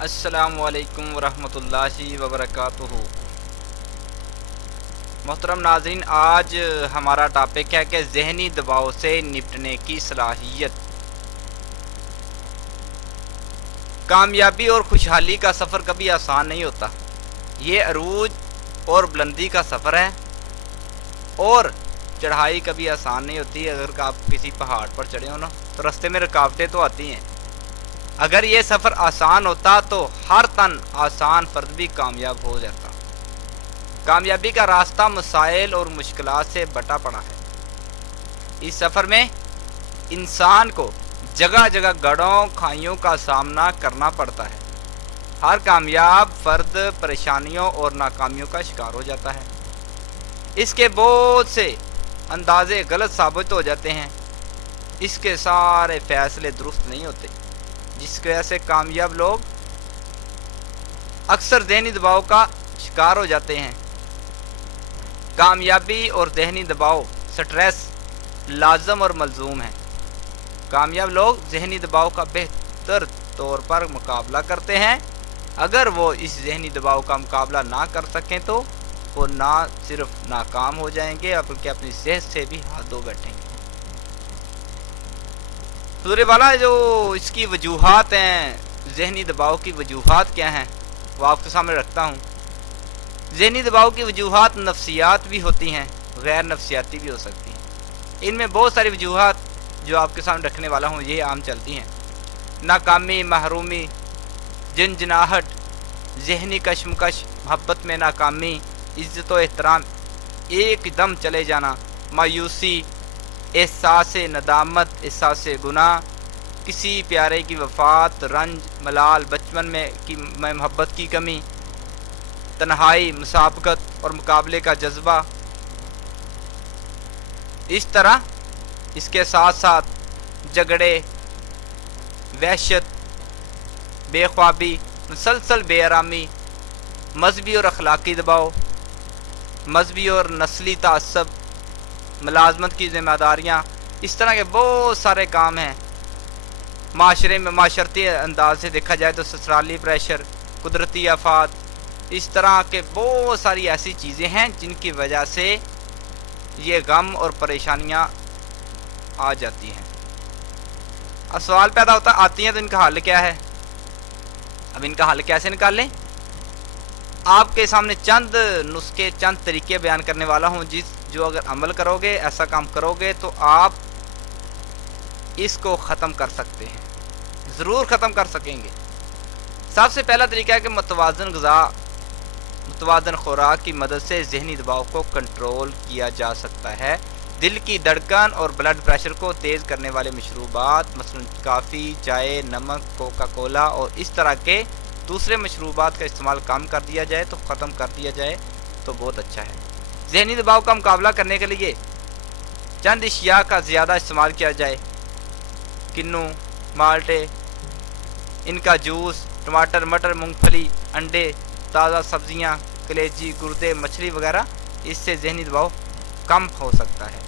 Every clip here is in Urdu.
السلام علیکم ورحمۃ اللہ وبرکاتہ۔ محترم ناظرین، آج ہمارا ٹاپک ہے کہ ذہنی دباؤ سے نپٹنے کی صلاحیت۔ کامیابی اور خوشحالی کا سفر کبھی آسان نہیں ہوتا۔ یہ عروج اور بلندی کا سفر ہے، اور چڑھائی کبھی آسان نہیں ہوتی۔ اگر آپ کسی پہاڑ پر چڑھے ہو نا تو راستے میں رکاوٹیں تو آتی ہیں۔ اگر یہ سفر آسان ہوتا تو ہر تن آسان فرد بھی کامیاب ہو جاتا۔ کامیابی کا راستہ مسائل اور مشکلات سے بٹا پڑا ہے۔ اس سفر میں انسان کو جگہ جگہ گڑھوں کھائیوں کا سامنا کرنا پڑتا ہے۔ ہر کامیاب فرد پریشانیوں اور ناکامیوں کا شکار ہو جاتا ہے۔ اس کے بہت سے اندازے غلط ثابت ہو جاتے ہیں۔ اس کے سارے فیصلے درست نہیں ہوتے، جس کی وجہ سے کامیاب لوگ اکثر ذہنی دباؤ کا شکار ہو جاتے ہیں۔ کامیابی اور ذہنی دباؤ سٹریس لازم اور ملزوم ہے۔ کامیاب لوگ ذہنی دباؤ کا بہتر طور پر مقابلہ کرتے ہیں۔ اگر وہ اس ذہنی دباؤ کا مقابلہ نہ کر سکیں تو وہ نہ صرف ناکام ہو جائیں گے بلکہ اپنی صحت سے بھی ہاتھ دھو بیٹھیں گے۔ حضور والا، جو اس کی وجوہات ہیں، ذہنی دباؤ کی وجوہات کیا ہیں، وہ آپ کے سامنے رکھتا ہوں۔ ذہنی دباؤ کی وجوہات نفسیات بھی ہوتی ہیں، غیر نفسیاتی بھی ہو سکتی ہیں۔ ان میں بہت ساری وجوہات جو آپ کے سامنے رکھنے والا ہوں یہ عام چلتی ہیں۔ ناکامی، محرومی، جنجناہٹ، ذہنی کشمکش، محبت میں ناکامی، عزت و احترام ایک دم چلے جانا، مایوسی، احساس ندامت، احساس گناہ، کسی پیارے کی وفات، رنج، ملال، بچپن میں محبت کی کمی، تنہائی، مسابقت اور مقابلے کا جذبہ۔ اس طرح اس کے ساتھ ساتھ جھگڑے، وحشت، بے خوابی، مسلسل بے آرامی، مذہبی اور اخلاقی دباؤ، مذہبی اور نسلی تعصب، ملازمت کی ذمہ داریاں، اس طرح کے بہت سارے کام ہیں۔ معاشرے میں معاشرتی انداز سے دیکھا جائے تو سسرالی پریشر، قدرتی آفات، اس طرح کے بہت ساری ایسی چیزیں ہیں جن کی وجہ سے یہ غم اور پریشانیاں آ جاتی ہیں۔ اب سوال پیدا ہوتا آتی ہیں تو ان کا حل کیا ہے؟ اب ان کا حل کیسے نکالیں؟ آپ کے سامنے چند نسخے، چند طریقے بیان کرنے والا ہوں جو اگر عمل کرو گے، ایسا کام کرو گے تو آپ اس کو ختم کر سکتے ہیں، ضرور ختم کر سکیں گے۔ سب سے پہلا طریقہ ہے کہ متوازن غذا، متوازن خوراک کی مدد سے ذہنی دباؤ کو کنٹرول کیا جا سکتا ہے۔ دل کی دھڑکن اور بلڈ پریشر کو تیز کرنے والے مشروبات مثلا کافی، چائے، نمک، کوکا کولا اور اس طرح کے دوسرے مشروبات کا استعمال کم کر دیا جائے تو ختم کر دیا جائے تو بہت اچھا ہے۔ ذہنی دباؤ کا مقابلہ کرنے کے لیے چند اشیاء کا زیادہ استعمال کیا جائے: کنو، مالٹے، ان کا جوس، ٹماٹر، مٹر، مونگ پھلی، انڈے، تازہ سبزیاں، کلیجی، گردے، مچھلی وغیرہ، اس سے ذہنی دباؤ کم ہو سکتا ہے۔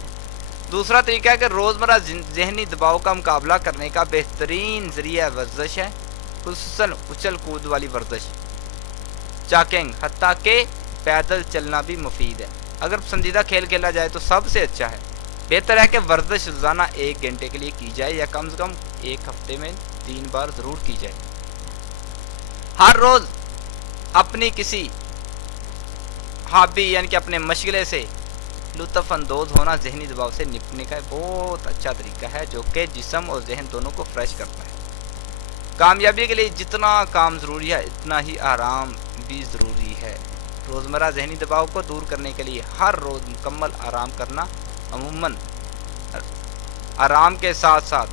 دوسرا طریقہ ہے کہ روزمرہ ذہنی دباؤ کا مقابلہ کرنے کا بہترین ذریعہ ورزش ہے، خصوصاً اچھل کود والی ورزش، چاکنگ، حتیٰ کہ پیدل چلنا بھی مفید ہے۔ اگر پسندیدہ کھیل کھیلا جائے تو سب سے اچھا ہے۔ بہتر ہے کہ ورزش روزانہ 1 گھنٹے کے لیے کی جائے یا کم سے کم ایک ہفتے میں 3 بار ضرور کی جائے۔ ہر روز اپنی کسی ہابی یعنی کہ اپنے مشغلے سے لطف اندوز ہونا ذہنی دباؤ سے نپٹنے کا بہت اچھا طریقہ ہے، جو کہ جسم اور ذہن دونوں کو فریش کرتا ہے۔ کامیابی کے لیے جتنا کام ضروری ہے اتنا ہی آرام بھی ضروری ہے۔ روزمرہ ذہنی دباؤ کو دور کرنے کے لیے ہر روز مکمل آرام کرنا، عموماً آرام کے ساتھ ساتھ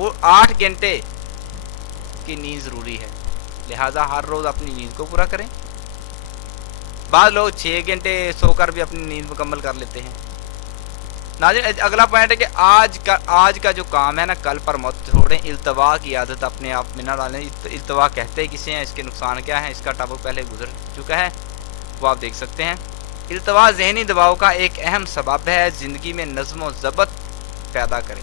8 گھنٹے کی نیند ضروری ہے، لہذا ہر روز اپنی نیند کو پورا کریں۔ بعض لوگ 6 گھنٹے سو کر بھی اپنی نیند مکمل کر لیتے ہیں۔ ناظرین، اگلا پوائنٹ ہے کہ آج کا جو کام ہے نا کل پر مت چھوڑیں۔ التوا کی عادت اپنے آپ میں نہ ڈالیں۔ التوا کہتے کسے ہیں، اس کے نقصان کیا ہیں، اس کا ٹاپک پہلے گزر چکا ہے، وہ آپ دیکھ سکتے ہیں۔ التوا ذہنی دباؤ کا ایک اہم سبب ہے، زندگی میں نظم و ضبط پیدا کریں۔